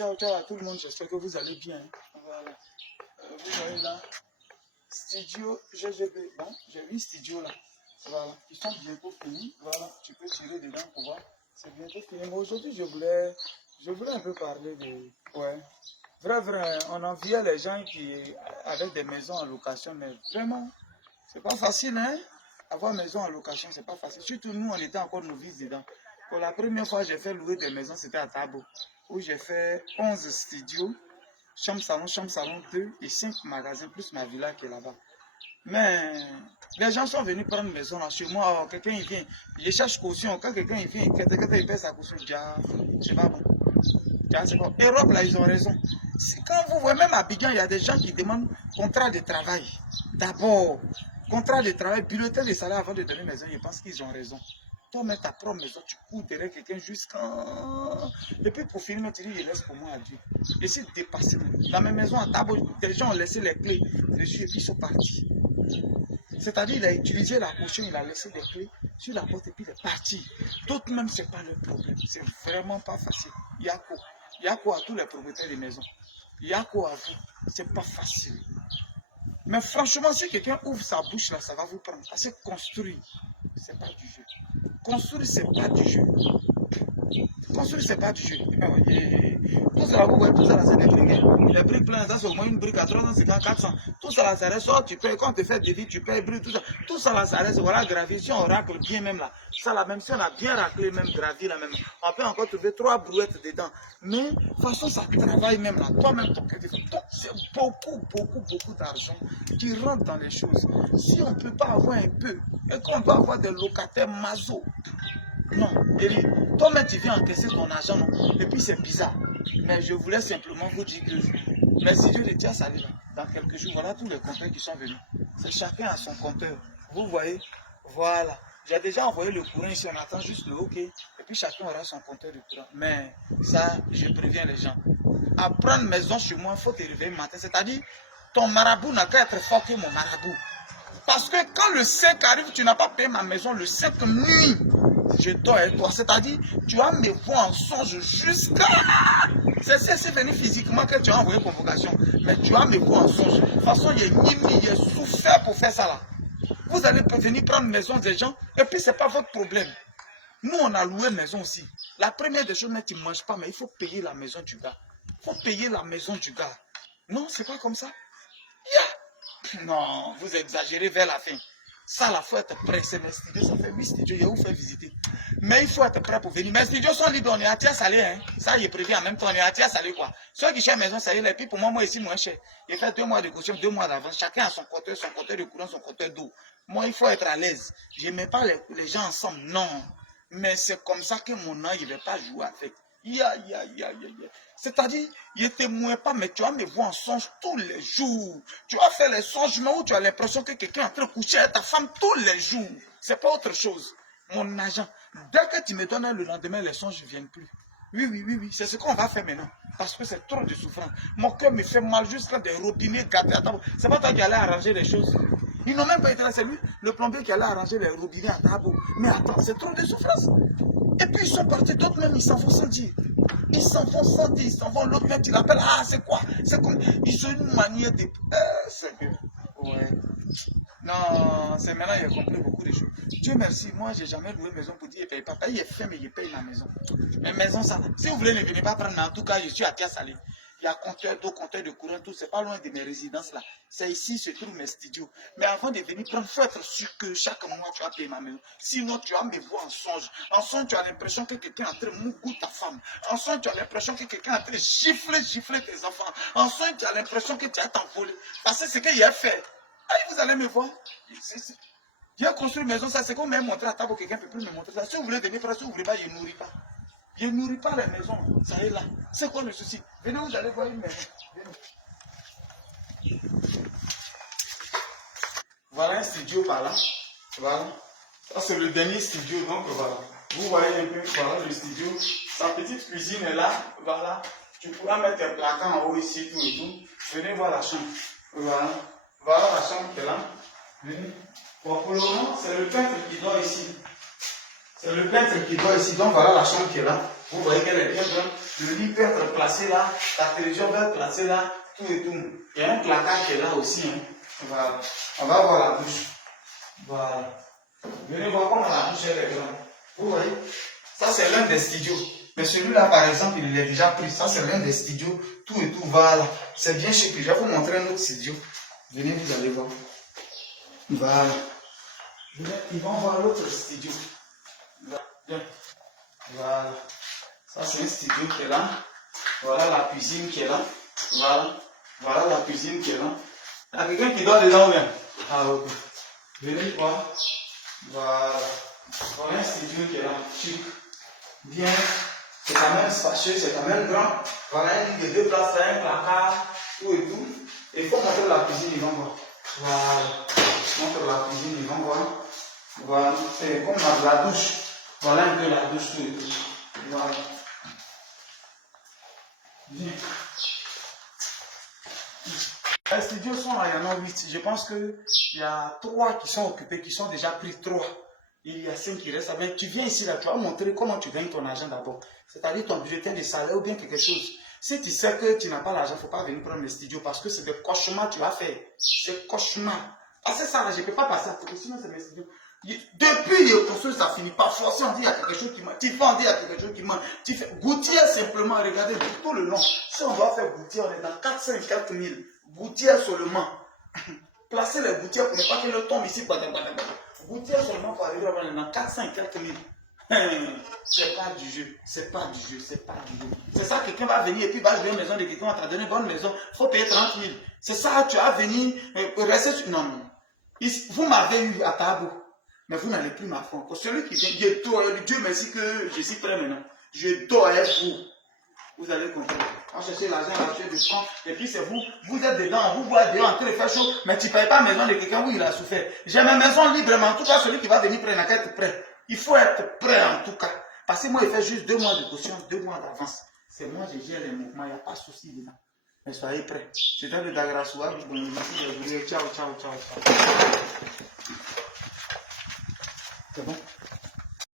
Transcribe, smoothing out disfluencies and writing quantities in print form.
ciao, ciao à tout le monde. J'espère que vous allez bien. Voilà. Vous voyez là, studio GGB. Bon, j'ai mis studio là. Voilà. Ils sont bientôt finis. Voilà. Tu peux tirer dedans pour voir. C'est bientôt fini. Mais aujourd'hui, je voulais un peu parler de. Ouais. Vrai, on enviait les gens qui avec des maisons en location, mais vraiment, c'est pas facile, hein? Avoir maison en location, c'est pas facile. Surtout nous, on était encore novices dedans. Pour la première fois, j'ai fait louer des maisons, c'était à Tabo, où j'ai fait 11 studios, chambre, salon 2 et 5 magasins, plus ma villa qui est là-bas. Mais les gens sont venus prendre une maison là chez moi. Quelqu'un il vient, je cherche caution. Quand quelqu'un il vient, il paie sa caution, c'est pas bon. C'est bon. Europe là, ils ont raison. Quand vous voyez, même à Abidjan, il y a des gens qui demandent contrat de travail. D'abord, contrat de travail, bulletin de salaire avant de donner maison. Je pense qu'ils ont raison. Toi, mets ta propre maison, tu cours derrière quelqu'un jusqu'à. Et puis pour finir, tu dis, je laisse pour moi à Dieu. Et c'est dépassé. Dans mes maisons à Tabo, des gens ont laissé les clés dessus et puis ils sont partis. C'est-à-dire, il a utilisé la caution, il a laissé des clés sur la porte et puis il est parti. D'autres même, ce n'est pas le problème. C'est vraiment pas facile. Il y a quoi? Il y a quoi à tous les propriétaires de maisons? Il y a quoi à vous? C'est pas facile. Mais franchement, si quelqu'un ouvre sa bouche là, ça va vous prendre. Parce que construire, c'est pas du jeu. Construire, c'est pas du jeu. Construire, c'est pas du jeu. Tout ça, vous voyez, tout ça, c'est des briques. Les briques pleines, ça, c'est au moins une brique à 350, 400. Tout ça, ça reste, soit tu payes, quand tu fais des vies, tu payes briques, tout ça. Tout ça, ça reste, voilà, gravi. Si on racle bien même là, ça, là, même si on a bien raclé, même gravi là, même, on peut encore trouver 3 brouettes dedans. Mais, de toute façon, ça travaille même là. Toi-même, c'est beaucoup d'argent qui rentre dans les choses. Si on ne peut pas avoir un peu, et qu'on doit avoir des locataires maso, non, toi-même tu viens encaisser ton argent, non? Et puis c'est bizarre. Mais je voulais simplement vous dire que, merci Dieu de Dieu, ça là. Dans quelques jours, voilà tous les compteurs qui sont venus. C'est chacun à son compteur. Vous voyez? Voilà. J'ai déjà envoyé le courant ici, on attend juste le OK. Et puis chacun aura son compteur de courant. Mais ça, je préviens les gens. À prendre maison chez moi, il faut te réveiller le matin. C'est-à-dire, ton marabout n'a qu'à être fort que mon marabout. Parce que quand le 5 arrive, tu n'as pas payé ma maison le 5 nuit. Je dors avec toi. C'est-à-dire, tu vas me voir en songe jusqu'à. C'est venu physiquement que tu as envoyé convocation. Mais tu vas me voir en songe. De toute façon, il y a Nimi, il y a souffert pour faire ça là. Vous allez venir prendre maison des gens et puis ce n'est pas votre problème. Nous, on a loué maison aussi. La première des choses, mais tu ne manges pas, mais il faut payer la maison du gars. Il faut payer la maison du gars. Non, c'est pas comme ça. Yeah. Non, vous exagérez vers la fin. Ça, il faut être prêt. C'est mes studios, ça fait 8 studios, il y a où faire visiter. Mais il faut être prêt pour venir. Mes studios sont libres, on est à Tia Salé. Hein. Ça, il est prévu en même temps, on est à Tia Salé quoi. Ceux qui cherchent maison, ça y est, et puis pour moi ici, moins cher. Il fait 2 mois de caution, 2 mois d'avance. Chacun a son compteur de courant, son compteur d'eau. Moi, il faut être à l'aise. Je ne mets pas les gens ensemble, non. Mais c'est comme ça que mon œil, il ne va pas jouer avec. C'est-à-dire, je ne te mouille pas, mais tu vas me voir en songe tous les jours. Tu vas faire les songes, mais où tu as l'impression que quelqu'un est en train de coucher avec ta femme tous les jours. Ce n'est pas autre chose. Mon agent, dès que tu me donnes le lendemain, les songes ne viennent plus. Oui. C'est ce qu'on va faire maintenant. Parce que c'est trop de souffrance. Mon cœur me fait mal jusqu'à des robinets gâtés. C'est pas toi qui allais arranger les choses. Ils n'ont même pas été là. C'est lui, le plombier, qui allait arranger les robinets à Tabo. Mais attends, c'est trop de souffrance. Et puis ils sont partis, d'autres même, ils s'en vont sans dire. Ils s'en vont sans dire, ils s'en vont, l'autre même, tu l'appelles, ah, c'est quoi? C'est comme, ils ont une manière de. C'est que. Ouais. Non, c'est maintenant, il a compris beaucoup de choses. Dieu merci, moi, j'ai jamais loué maison pour dire, il paye pas. Il est fait, mais il paye la maison. Mais maison, ça, si vous voulez, ne venez pas prendre, en tout cas, je suis à Tia Salé. Il y a compteur d'eau, compteur de courant, tout. C'est pas loin de mes résidences là. C'est ici se trouvent mes studios. Mais avant de venir prendre, il faut être sûr que chaque mois tu vas payer ma maison. Sinon, tu vas me voir en songe. En songe, tu as l'impression que quelqu'un est en train de mouiller ta femme. En songe, tu as l'impression que quelqu'un est en train de gifler tes enfants. En songe, tu as l'impression que tu as t'envolé. Parce que c'est ce qu'il a fait. Allez, vous allez me voir. J'ai construit une maison, ça c'est comme même montrer à table, quelqu'un ne peut plus me montrer ça. Si vous voulez venir faire, si vous ne voulez pas, il ne nourrit pas. Je ne nourris pas les maisons. Ça est là. C'est quoi le souci? Venez, vous allez voir une maison. Venez. Voilà un studio par là. Voilà. Ça, c'est le dernier studio. Donc, voilà. Vous voyez un peu, voilà le studio. Sa petite cuisine est là. Voilà. Tu pourras mettre un placard en haut ici, tout et tout. Venez voir la chambre. Voilà. Voilà la chambre qui est là. Venez. Bon, pour le moment, c'est le peintre qui dort ici. C'est le peintre qui dort ici. Donc voilà la chambre qui est là. Vous voyez qu'elle est bien blanche. Le lit peut être placé là, la télévision peut être placée là, tout et tout. Il y a un placard qui est là aussi. Hein. Voilà. On va voir la douche. Voilà. Venez voir comment la douche est grande. Vous voyez? Ça, c'est l'un des studios. Mais celui-là, par exemple, il est déjà pris. Ça, c'est l'un des studios. Tout et tout, voilà. C'est bien chez que je vais vous montrer un autre studio. Venez, vous allez voir. Voilà. Ils vont voir l'autre studio. Bien. Voilà. Ça, c'est un studio qui est là. Voilà la cuisine qui est là. Voilà. Voilà la cuisine qui est là. Il y a quelqu'un qui dort dedans ou bien? Ah, ok. Venez voir. Voilà. Voilà un studio qui est là. Chic. Bien. C'est quand même spacieux, c'est quand même grand. Voilà un lit de 2 places, un placard, tout et tout. Et il faut montrer la cuisine, ils vont voir. Voilà. Je montre la cuisine, ils vont voir. Voilà. C'est comme la douche. Voilà un peu la douche, tout et tout. Voilà. Bien. Les studios sont là, il y en a 8. Je pense qu'il y a 3 qui sont occupés, qui sont déjà pris 3. Il y a 5 qui restent. Mais tu viens ici, là, tu vas montrer comment tu gagnes ton argent d'abord. C'est-à-dire ton bulletin de salaire ou bien quelque chose. Si tu sais que tu n'as pas l'argent, il ne faut pas venir prendre les studios parce que c'est des cauchemars que tu vas faire. C'est cauchemar. Ah, c'est ça, là, je ne peux pas passer à côté, sinon c'est mes studios. Depuis le construit, ça finit pas. Forcément, on dit qu'il y a quelque chose qui manque. Tu fais, on dit qu'il y a quelque chose qui manque. Tu fais gouttière simplement, regardez tout le long. Si on doit faire gouttière, on est dans 454 000. Gouttière seulement. Placer les gouttières pour ne pas qu'elles tombent ici. Gouttière seulement pour arriver à dans 454 000. C'est pas du jeu, c'est pas du jeu, c'est pas du jeu. C'est ça, quelqu'un va venir et puis va jouer une maison de quelqu'un, on t'a donné une bonne maison, il faut payer 30 000. C'est ça, tu vas venir rester sur. Non, non. Vous m'avez eu à Tabo, mais vous n'allez plus m'affronter. Celui qui vient, Dieu merci que je suis prêt maintenant. Je dors avec vous. Vous allez comprendre. On cherche l'argent, la tuer de francs, et puis c'est vous, vous êtes dedans, vous voyez dehors en train de faire chaud, mais tu ne payes pas la maison de quelqu'un où il a souffert. J'ai ma maison librement, en tout cas celui qui va venir prendre, il n'a qu'à être prêt. Il faut être prêt en tout cas. Parce que moi, il fait juste 2 mois de caution, 2 mois d'avance. C'est moi, je gère les mouvements, il n'y a pas de souci dedans. Mais soyez prêts. C'était le Dagrasoua, merci de vous dire ciao, ciao, ciao, ciao. C'est bon?